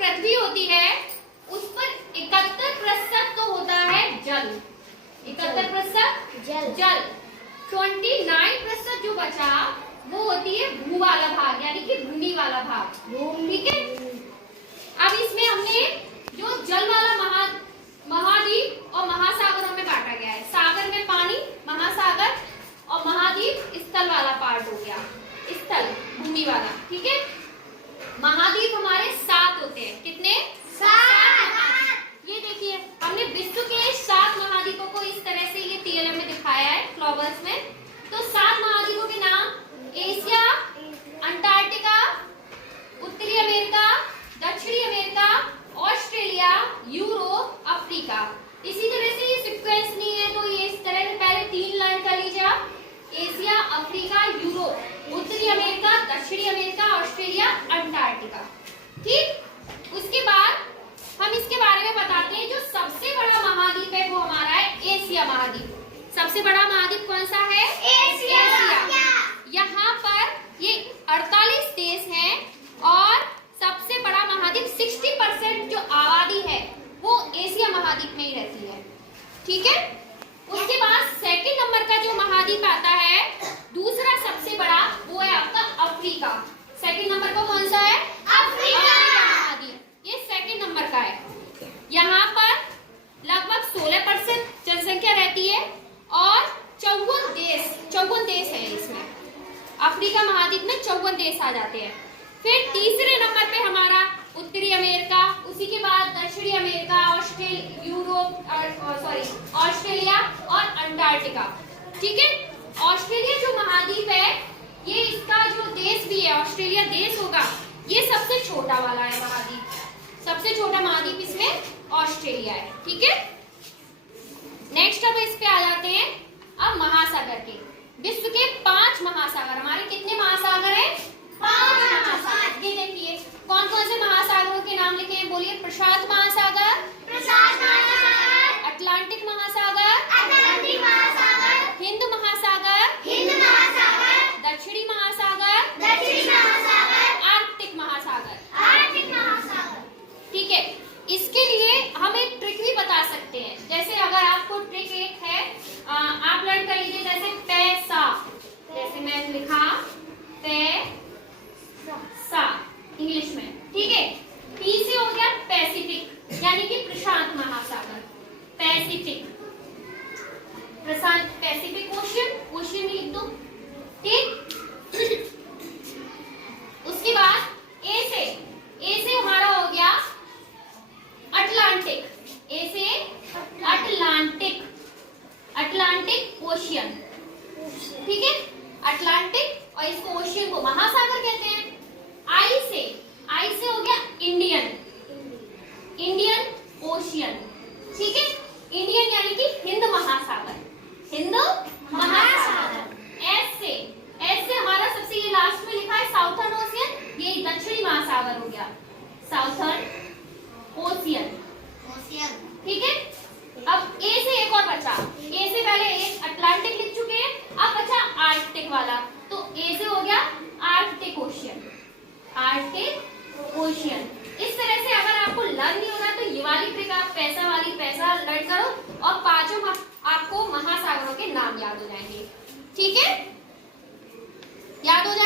पृथ्वी होती है उस पर 71% तो होता है जल, 71% जल। 29% जो बचा वो होती है भू वाला भाग, यानी कि भूमि वाला भाग। ठीक है, अब इसमें हमने जो जल वाला महाद्वीप और महासागरों में बांटा गया है। सागर में पानी, महासागर, और महाद्वीप स्थल वाला पार्ट हो गया, स्थल भूमि वाला। ठीक है, महाद्वीप हमारे 7 होते हैं। कितने? 7। ये देखिए हमने विश्व के 7 महाद्वीपों को इस तरह से ये टीएलएम में दिखाया है फ्लावर्स में। तो 7 महाद्वीपों के नाम: एशिया, अंटार्कटिका, उत्तरी अमेरिका, दक्षिणी अमेरिका, ऑस्ट्रेलिया, यूरोप, अफ्रीका। इसी तरह से ये सीक्वेंस नहीं है तो ये इस तरह से पहले 3 लर्न कर लीजिए आप: एशिया, अफ्रीका, यूरोप, उत्तरी अमेरिका, दक्षिणी अमेरिका, ऑस्ट्रेलिया, अंटार्कटिका। ठीक, उसके बाद हम इसके बारे में बताते हैं। जो सबसे बड़ा महाद्वीप है वो हमारा है एशिया महाद्वीप। सबसे बड़ा महाद्वीप कौन सा है? एशिया। यहाँ पर ये 48 देश हैं और सबसे बड़ा महाद्वीप 60% जो आबादी है वो एशिया महाद्वीप में ही रहती है। ठीक है, उसके बाद सेकंड नंबर का जो महाद्वीप आता है दूसरा सबसे बड़ा, वो है आपका अफ्रीका। सेकंड नंबर का कौन सा है? अफ्रीका महाद्वीप। ये सेकंड नंबर का है। यहाँ पर लगभग 16% जनसंख्या रहती है और 54 देश है इसमें। अफ्रीका महाद्वीप में 54 देश आ जाते हैं। फिर तीसरे नंबर पे हमारा उत्तरी अमेरिका, उसी के बाद दक्षिणी अमेरिका, ऑस्ट्रेलिया और अंटार्कटिका। ठीक है, ऑस्ट्रेलिया जो महाद्वीप है, ये इसका जो देश भी है, ऑस्ट्रेलिया देश होगा, ये सबसे छोटा वाला है महाद्वीप। सबसे छोटा महाद्वीप इसमें ऑस्ट्रेलिया है। ठीक है, नेक्स्ट अब इस पे आ जाते हैं अब महासागर के। विश्व के 5 महासागर। हमारे कितने महासागर है? 5 महासागर। ये देखिए कौन कौन से महासागरों के नाम लिखे हैं, बोलिए। प्रशांत महासागर, अटलांटिक महासागर, हिंद महासागर, दक्षिणी महासागर, आर्कटिक महासागर। ठीक है, इसके लिए हम एक ट्रिक भी बता सकते हैं। जैसे अगर आपको ट्रिक एक है, आप लर्न कर लीजिए। जैसे पैसा, जैसे मैंने लिखा पैसा इंग्लिश में। ठीक है, पी से हो गया पैसिफिक, यानी कि प्रशांत महासागर। पैसिफिक, प्रशांत, पैसिफिक ओशियन में लिख दो। ठीक, उसके बाद ए से हमारा हो गया अटलांटिक। ए से अटलांटिक ओशियन। ठीक है, अटलांटिक, और इसको ओशियन को महासागर कहते हैं। आई से हो गया इंडियन ओशियन। ठीक है, इंडियन यानी कि हिंद महासागर। एस से हमारा सबसे ये लास्ट में लिखा है साउथर्न ओशियन, ये दक्षिणी महासागर हो गया, साउथर्न ओशियन। ठीक है, अब ए से एक और बचा। ए से पहले एक अटलांटिक लिख चुके हैं, अब बचा आर्कटिक वाला, तो ए से हो गया आर्कटिक ओशियन। इस तरह से अगर आपको लर्न नहीं हो रहा तो ये वाली ट्रिक आप पैसा लर्न करो और 5 आपको महासागरों के नाम याद हो जाएंगे। ठीक है, याद हो जाए।